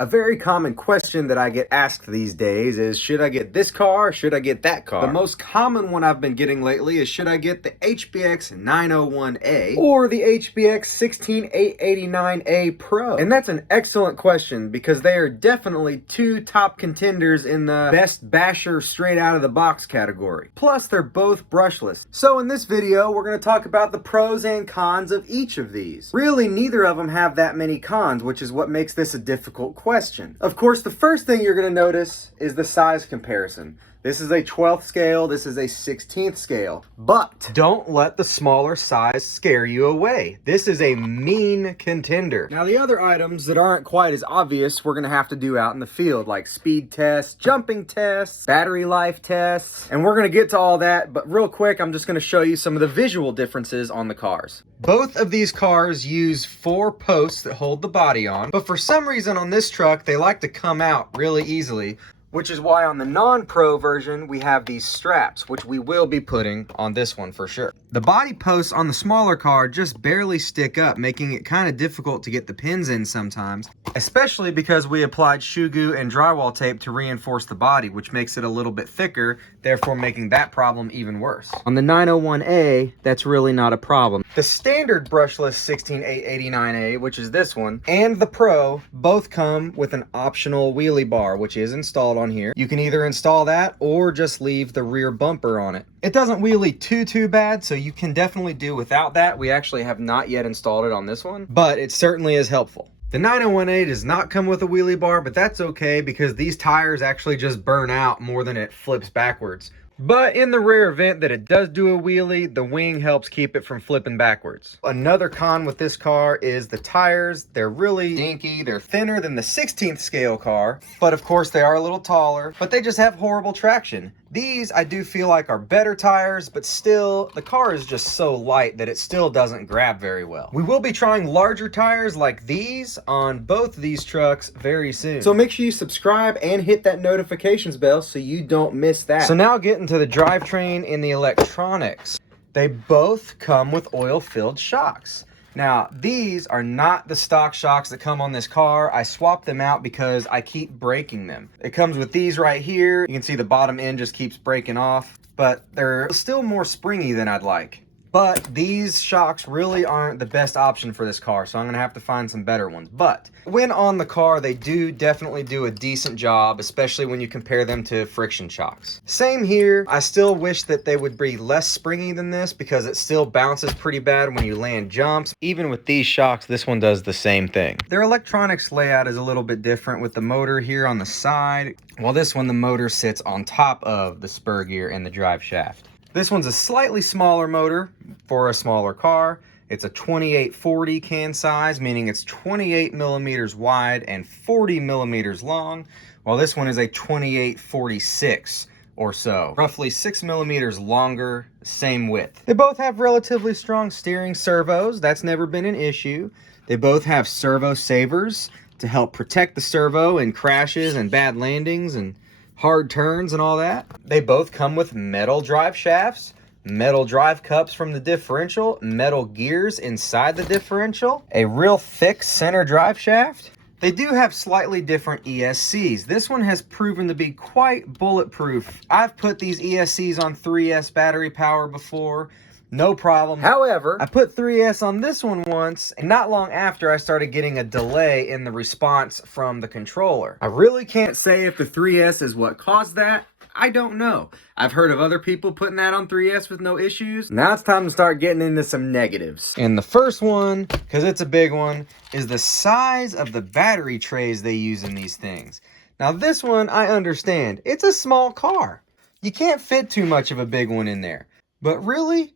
A very common question that I get asked these days is, should I get this car or should I get that car? The most common one I've been getting lately is, should I get the HBX 901A or the HBX 16889A Pro? And that's an excellent question because they are definitely two top contenders in the best basher straight out of the box category. Plus, they're both brushless. So in this video, we're going to talk about the pros and cons of each of these. Really, neither of them have that many cons, which is what makes this a difficult question. Of course, the first thing you're going to notice is the size comparison. This is a 12th scale, this is a 16th scale. But don't let the smaller size scare you away. This is a mean contender. Now, the other items that aren't quite as obvious, we're gonna have to do out in the field, like speed tests, jumping tests, battery life tests, and we're gonna get to all that, but real quick, I'm just gonna show you some of the visual differences on the cars. Both of these cars use 4 posts that hold the body on, but for some reason on this truck, they like to come out really easily, which is why on the non-pro version, we have these straps, which we will be putting on this one for sure. The body posts on the smaller car just barely stick up, making it kind of difficult to get the pins in sometimes, especially because we applied shoe glue and drywall tape to reinforce the body, which makes it a little bit thicker, therefore making that problem even worse. On the 901A, that's really not a problem. The standard brushless 16889A, which is this one, and the Pro both come with an optional wheelie bar, which is installed on here. You can either install that or just leave the rear bumper on it. It doesn't wheelie too bad, so you can definitely do without that. We actually have not yet installed it on this one, but it certainly is helpful. The 901A does not come with a wheelie bar, but that's okay because these tires actually just burn out more than it flips backwards. But in the rare event that it does do a wheelie, the wing helps keep it from flipping backwards. Another con with this car is the tires. They're really dinky. They're thinner than the 16th scale car, but of course they are a little taller, but they just have horrible traction. These I do feel like are better tires, but still, the car is just so light that it still doesn't grab very well. We will be trying larger tires like these on both these trucks very soon. So make sure you subscribe and hit that notifications bell so you don't miss that. So now getting to the drivetrain and the electronics. They both come with oil-filled shocks. Now, these are not the stock shocks that come on this car. I swapped them out because I keep breaking them. It comes with these right here. You can see the bottom end just keeps breaking off, but they're still more springy than I'd like. But these shocks really aren't the best option for this car, so I'm gonna have to find some better ones. But when on the car, they do definitely do a decent job, especially when you compare them to friction shocks. Same here. I still wish that they would be less springy than this because it still bounces pretty bad when you land jumps. Even with these shocks, this one does the same thing. Their electronics layout is a little bit different with the motor here on the side, while this one, the motor sits on top of the spur gear and the drive shaft. This one's a slightly smaller motor for a smaller car. It's a 2840 can size, meaning it's 28 millimeters wide and 40 millimeters long, while this one is a 2846 or so. Roughly 6 millimeters longer, same width. They both have relatively strong steering servos. That's never been an issue. They both have servo savers to help protect the servo in crashes and bad landings and hard turns and all that. They both come with metal drive shafts, metal drive cups from the differential, metal gears inside the differential, a real thick center drive shaft. They do have slightly different ESCs. This one has proven to be quite bulletproof. I've put these ESCs on 3S battery power before. No problem. However, I put 3S on this one once, and not long after I started getting a delay in the response from the controller. I really can't say if the 3S is what caused that. I don't know. I've heard of other people putting that on 3S with no issues. Now it's time to start getting into some negatives. And the first one, because it's a big one, is the size of the battery trays they use in these things. Now this one, I understand. It's a small car. You can't fit too much of a big one in there. But really,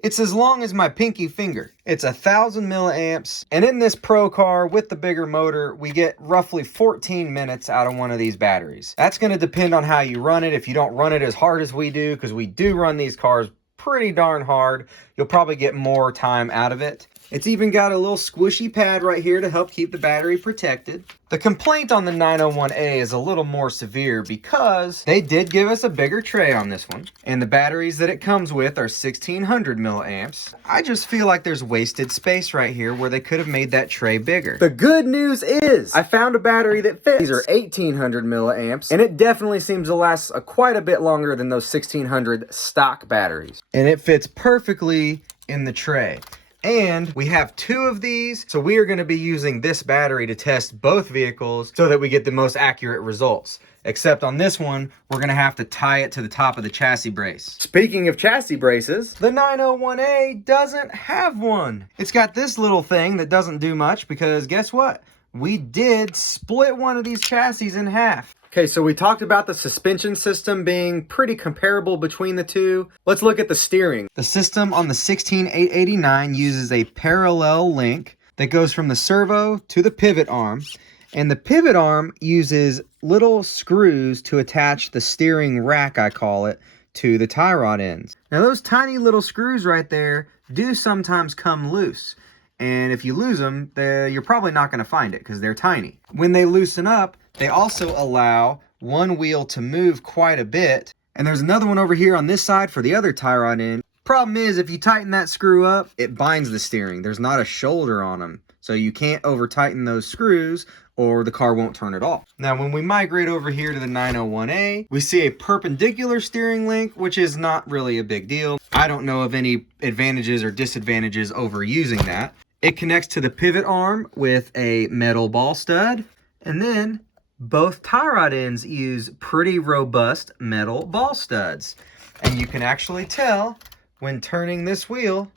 it's as long as my pinky finger. It's 1,000 milliamps, and in this Pro car with the bigger motor, we get roughly 14 minutes out of one of these batteries. That's going to depend on how you run it. If you don't run it as hard as we do, because we do run these cars pretty darn hard, you'll probably get more time out of it. It's even got a little squishy pad right here to help keep the battery protected. The complaint on the 901A is a little more severe because they did give us a bigger tray on this one, and the batteries that it comes with are 1600 milliamps. I just feel like there's wasted space right here where they could have made that tray bigger. The good news is I found a battery that fits. These are 1800 milliamps, and it definitely seems to last quite a bit longer than those 1600 stock batteries. And it fits perfectly in the tray. And we have 2 of these, so we are going to be using this battery to test both vehicles so that we get the most accurate results. Except on this one, we're going to have to tie it to the top of the chassis brace. Speaking of chassis braces, the 901A doesn't have one. It's got this little thing that doesn't do much because guess what? We did split one of these chassis in half. Okay, so we talked about the suspension system being pretty comparable between the two. Let's look at the steering. The system on the 16889 uses a parallel link that goes from the servo to the pivot arm. And the pivot arm uses little screws to attach the steering rack, I call it, to the tie rod ends. Now those tiny little screws right there do sometimes come loose. And if you lose them, you're probably not going to find it because they're tiny. When they loosen up, they also allow one wheel to move quite a bit. And there's another one over here on this side for the other tie rod end. Problem is, if you tighten that screw up, it binds the steering. There's not a shoulder on them. So you can't over tighten those screws or the car won't turn it off. Now, when we migrate over here to the 901A, we see a perpendicular steering link, which is not really a big deal. I don't know of any advantages or disadvantages over using that. It connects to the pivot arm with a metal ball stud, and then both tie rod ends use pretty robust metal ball studs. And you can actually tell when turning this wheel,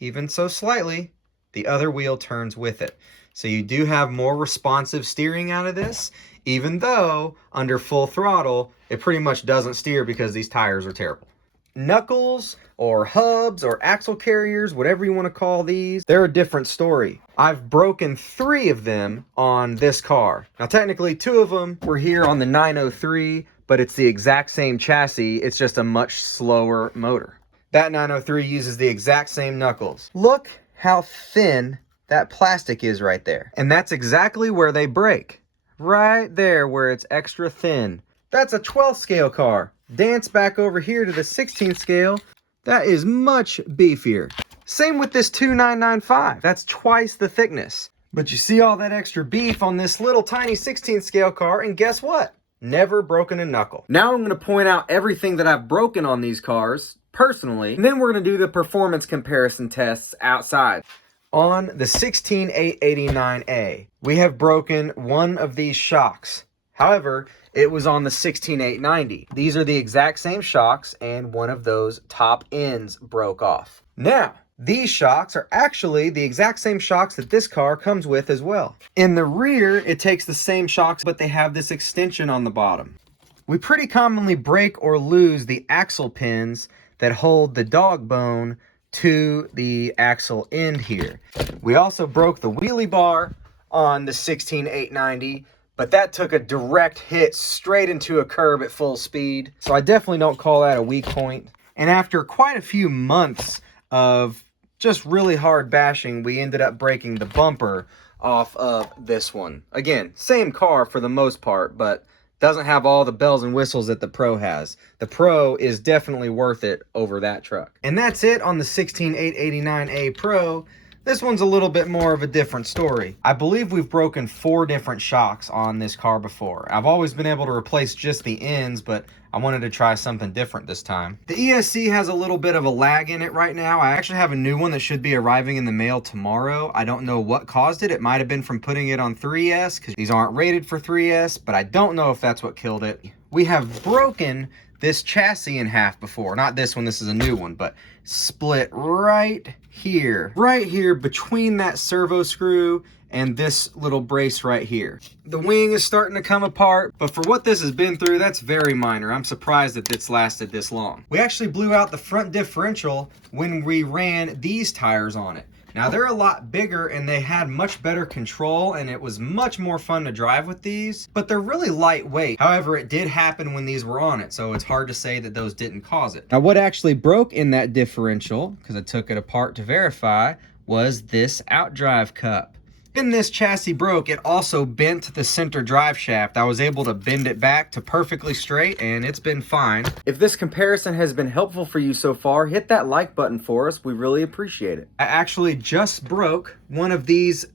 even so slightly, the other wheel turns with it. So you do have more responsive steering out of this, even though under full throttle, it pretty much doesn't steer because these tires are terrible. Knuckles or hubs or axle carriers, whatever you want to call these, they're a different story. I've broken 3 of them on this car. Now technically 2 of them were here on the 903, but it's the exact same chassis, it's just a much slower motor. That 903 uses the exact same knuckles. Look how thin that plastic is right there. And that's exactly where they break. Right there where it's extra thin. That's a 12th scale car. Dance back over here to the 16th scale. That is much beefier. Same with this 2995. That's twice the thickness. But you see all that extra beef on this little tiny 16th scale car, and guess what? Never broken a knuckle. Now I'm going to point out everything that I've broken on these cars, personally, and then we're going to do the performance comparison tests outside. On the 16889A, we have broken one of these shocks. However, it was on the 16890. These are the exact same shocks, and one of those top ends broke off. Now, these shocks are actually the exact same shocks that this car comes with as well. In the rear, it takes the same shocks, but they have this extension on the bottom. We pretty commonly break or lose the axle pins that hold the dog bone to the axle end here. We also broke the wheelie bar on the 16890, but that took a direct hit straight into a curb at full speed. So I definitely don't call that a weak point. And after quite a few months of just really hard bashing, we ended up breaking the bumper off of this one. Again, same car for the most part, but doesn't have all the bells and whistles that the Pro has. The Pro is definitely worth it over that truck. And that's it on the 16889A Pro. This one's a little bit more of a different story. I believe we've broken 4 different shocks on this car before. I've always been able to replace just the ends, but I wanted to try something different this time. The ESC has a little bit of a lag in it right now. I actually have a new one that should be arriving in the mail tomorrow. I don't know what caused it. It might have been from putting it on 3S, because these aren't rated for 3S, but I don't know if that's what killed it. We have broken this chassis in half before. Not this one, this is a new one, but split right here between that servo screw and this little brace right here. The wing is starting to come apart, but for what this has been through, that's very minor. I'm surprised that it's lasted this long. We actually blew out the front differential when we ran these tires on it. Now they're a lot bigger and they had much better control, and it was much more fun to drive with these, but they're really lightweight. However, it did happen when these were on it, so it's hard to say that those didn't cause it. Now what actually broke in that differential, because I took it apart to verify, was this outdrive cup. When this chassis broke, it also bent the center drive shaft. I was able to bend it back to perfectly straight, and it's been fine. If this comparison has been helpful for you so far, hit that like button for us. We really appreciate it. I actually just broke one of these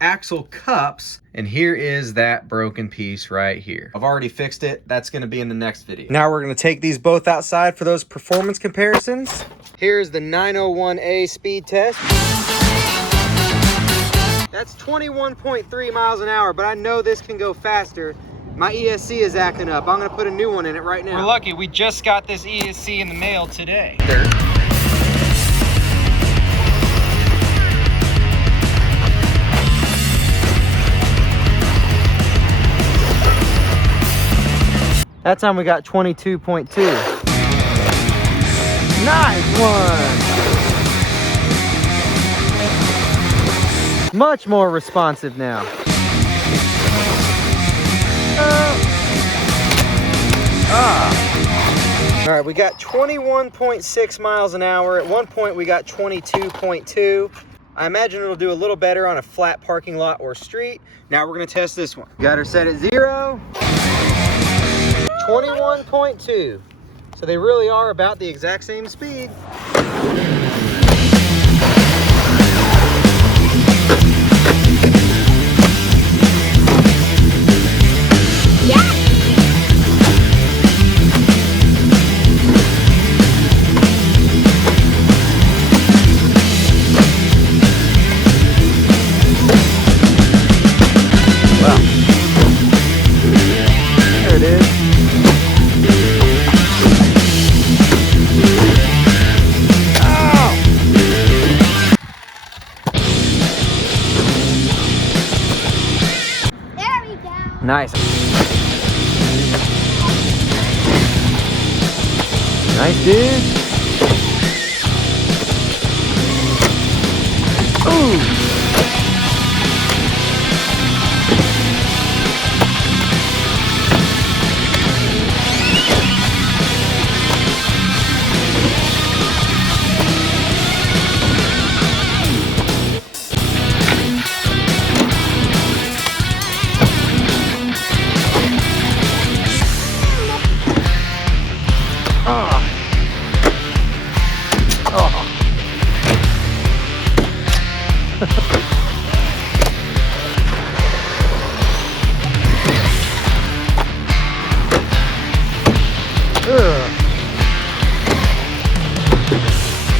axle cups, and here is that broken piece right here. I've already fixed it. That's going to be in the next video. Now we're going to take these both outside for those performance comparisons. Here's the 901A speed test. That's 21.3 miles an hour, but I know this can go faster. My ESC is acting up. I'm gonna put a new one in it right now. We're lucky, we just got this ESC in the mail today. That time we got 22.2. Nice one! Much more responsive now. All right, we got 21.6 miles an hour. At one point, we got 22.2. I imagine it'll do a little better on a flat parking lot or street. Now we're gonna test this one. Got her set at 0. 21.2. So they really are about the exact same speed. Nice. Nice, dude. Ooh.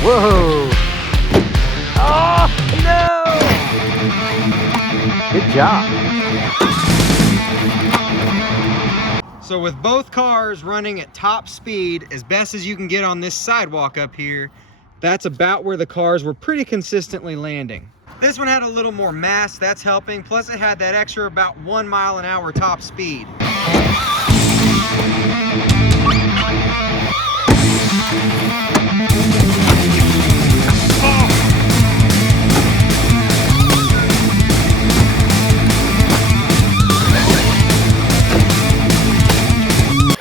Whoa! Oh no! Good job. So with both cars running at top speed, as best as you can get on this sidewalk up here, that's about where the cars were pretty consistently landing. This one had a little more mass, that's helping. Plus it had that extra about 1 mile an hour top speed.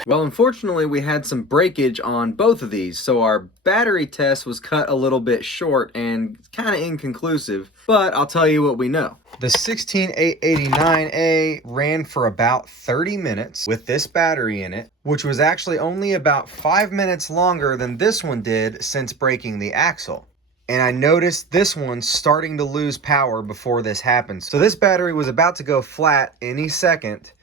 Well, unfortunately, we had some breakage on both of these, so our battery test was cut a little bit short and kind of inconclusive, but I'll tell you what we know. The 16889A ran for about 30 minutes with this battery in it, which was actually only about 5 minutes longer than this one did since breaking the axle. And I noticed this one starting to lose power before this happened. So this battery was about to go flat any second,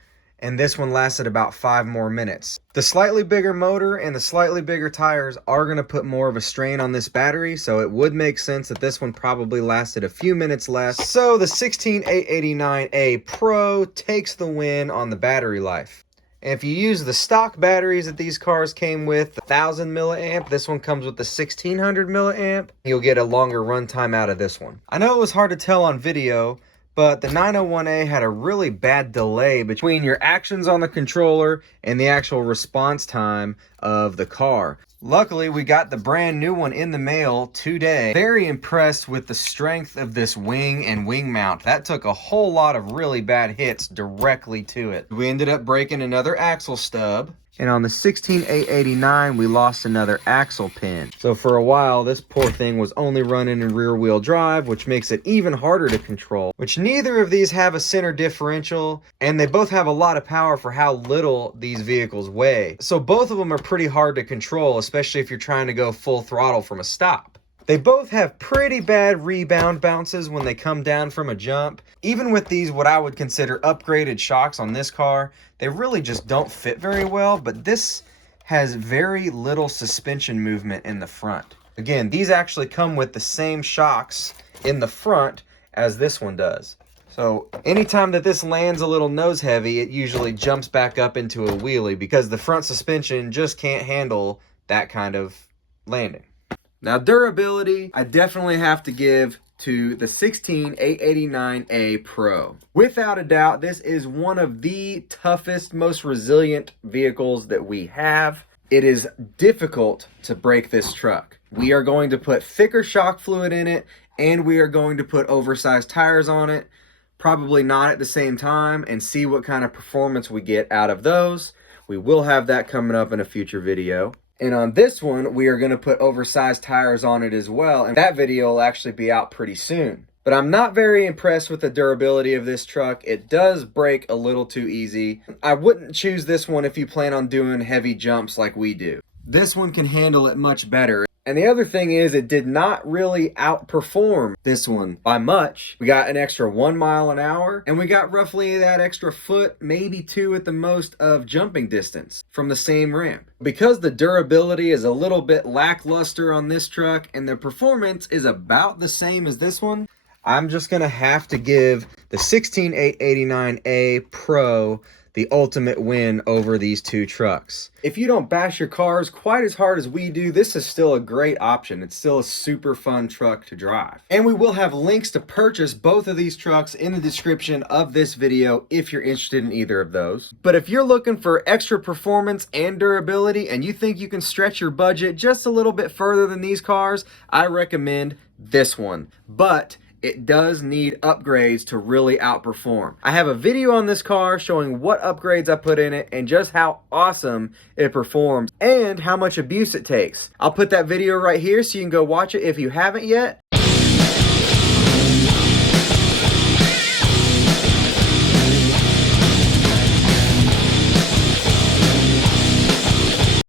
and this one lasted about 5 more minutes. The slightly bigger motor and the slightly bigger tires are going to put more of a strain on this battery, so it would make sense that this one probably lasted a few minutes less. So the 16889A Pro takes the win on the battery life. And if you use the stock batteries that these cars came with, 1000 milliamp, this one comes with the 1600 milliamp, you'll get a longer runtime out of this one. I know it was hard to tell on video, but the 901A had a really bad delay between your actions on the controller and the actual response time of the car. Luckily, we got the brand new one in the mail today. Very impressed with the strength of this wing and wing mount. That took a whole lot of really bad hits directly to it. We ended up breaking another axle stub. And on the 16889, we lost another axle pin. So for a while, this poor thing was only running in rear wheel drive, which makes it even harder to control, which neither of these have a center differential, and they both have a lot of power for how little these vehicles weigh. So both of them are pretty hard to control, especially if you're trying to go full throttle from a stop. They both have pretty bad rebound bounces when they come down from a jump. Even with these, what I would consider upgraded shocks on this car, they really just don't fit very well, but this has very little suspension movement in the front. Again, these actually come with the same shocks in the front as this one does. So anytime that this lands a little nose heavy, it usually jumps back up into a wheelie because the front suspension just can't handle that kind of landing. Now, durability, I definitely have to give to the 16889A Pro. Without a doubt, this is one of the toughest, most resilient vehicles that we have. It is difficult to break this truck. We are going to put thicker shock fluid in it, and we are going to put oversized tires on it, probably not at the same time, and see what kind of performance we get out of those. We will have that coming up in a future video. And on this one, we are going to put oversized tires on it as well. And that video will actually be out pretty soon. But I'm not very impressed with the durability of this truck. It does break a little too easy. I wouldn't choose this one if you plan on doing heavy jumps like we do. This one can handle it much better. And the other thing is, it did not really outperform this one by much. We got an extra 1 mile an hour, and we got roughly that extra foot, maybe 2 at the most, of jumping distance from the same ramp. Because the durability is a little bit lackluster on this truck, and the performance is about the same as this one, I'm just gonna have to give the 16889A Pro the ultimate win over these two trucks. If you don't bash your cars quite as hard as we do, this is still a great option. It's still a super fun truck to drive. And we will have links to purchase both of these trucks in the description of this video if you're interested in either of those. But if you're looking for extra performance and durability, and you think you can stretch your budget just a little bit further than these cars, I recommend this one. But it does need upgrades to really outperform. I have a video on this car showing what upgrades I put in it and just how awesome it performs and how much abuse it takes. I'll put that video right here so you can go watch it if you haven't yet.